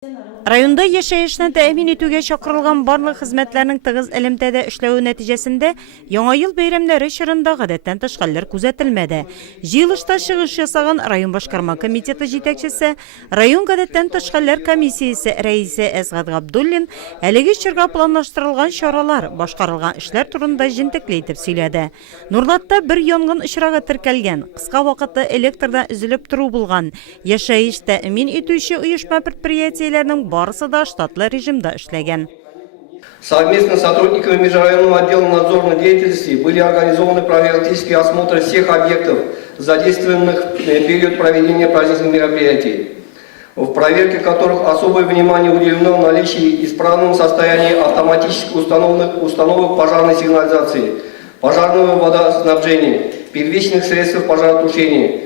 Районда яшәешне тәэмин итүгә чакырылган барлык хезмәтләрнең тыгыз элемтәдә эшләүе нәтиҗәсендә Яңа ел бәйрәмнәре чорында гадәттән тыш хәлләр күзәтелмәде. Җыелышта чыгыш ясаган район башкарма комитеты җитәкчесе, район гадәттән тыш хәлләр комиссиясе рәисе Әсгать Габдуллин әлеге чорга планлаштырылган чаралар, башкарылган эшләр турында җентекле итеп сөйләде. Нурлатта бер янгын очрагы теркәлгән, кыска вакытта электрдан өзелеп тору булган. Яшәеш тәэмин итүче оешма предприятиеләрнең барысы да штатлы режимда эшләгән. Совместно с сотрудниками межрайонного отдела надзорной деятельности были организованы профилактические осмотры всех объектов, задействованных в период проведения праздничных мероприятий, в проверке которых особое внимание уделено наличию и исправном состоянии автоматически установок пожарной сигнализации, пожарного водоснабжения, первичных средств пожаротушения,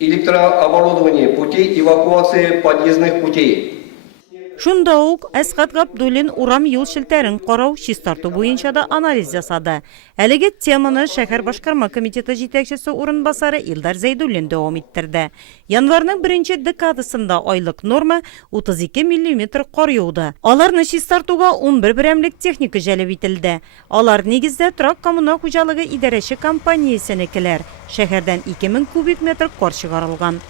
электрооборудования, путей эвакуации подъездных путей. Шунда ук Әсгать Габдуллин урам юл шелтәрен карау, чистарту буенча да анализ ясады. Әлеге теманы шәһәр башкарма комитеты җитәкчесе урынбасары Илдар Зәйдуллин дәвам иттерде. Январның 1нче декадасында айлык норма 32 мм кар яуды. Аларны чистартуга 11 берәмлек техника җәлеп ителде. Алар нигездә торак коммуналь хуҗалыгы идарәче компаниясенекеләр. Шәһәрдән 2000 кубик метр кар чыгарылган.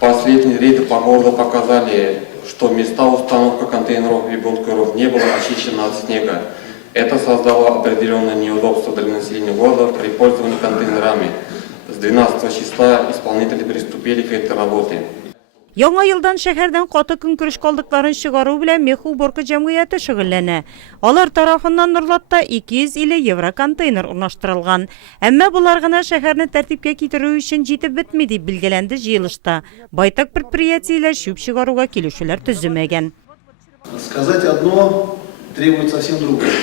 Последние рейды по городу показали, что места установки контейнеров и бункеров не было очищено от снега. Это создало определенное неудобство для населения города при пользовании контейнерами. С 12 числа исполнители приступили к этой работе. Яңа елдан шәһәрдән каты көнкүреш калдыкларын чыгару белән мех уборка җәмгыяте шөгыльләнә. Алар тарафыннан Нурлатта 250 евро контейнер урнаштырылган. Әмма булар гына шәһәрне тәртипкә китерү өчен җитеп бетми дип билгеләнде җыелышта. Байтак предприятиеләр чүп чыгаруга килешүләр төземәгән. Сказать одно требует совсем другое.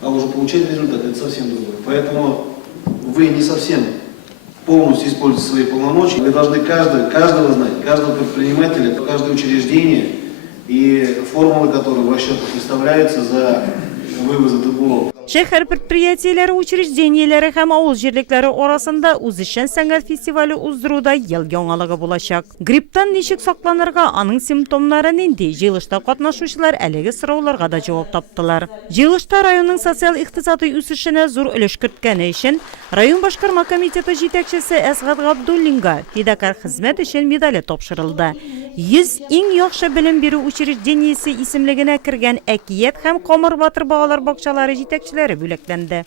А уже получать результат это совсем другое. Поэтому вы не совсем полностью использовать свои полномочия. Вы должны каждого знать, каждого предпринимателя, каждое учреждение и формулы, которые в расчетах выставляются за вывоз этих блоков. Шәһәр предприятиеләре, учреждениеләре һәм авыл җирлекләре арасында үзешчән сәнгать фестивале уздыруда ел яңалыгы булачак. Грипптан ничек сакланырга, аның симптомнары нинди? Җыелышта катнашучылар әлеге сорауларга да җавап таптылар. Җыелышта районның социаль-икътисади үсешенә зур өлеш керткәне өчен район башкарма комитеты җитәкчесе Әсгать Габдуллинга фидакар хезмәт өчен медале тапшырылды. 100 иң яхшы белем бирү учреждениесе исемлегенә кергән Әкият һәм Камыр Батыр балалар бакчалары җитәкчеләре бүләкләнде.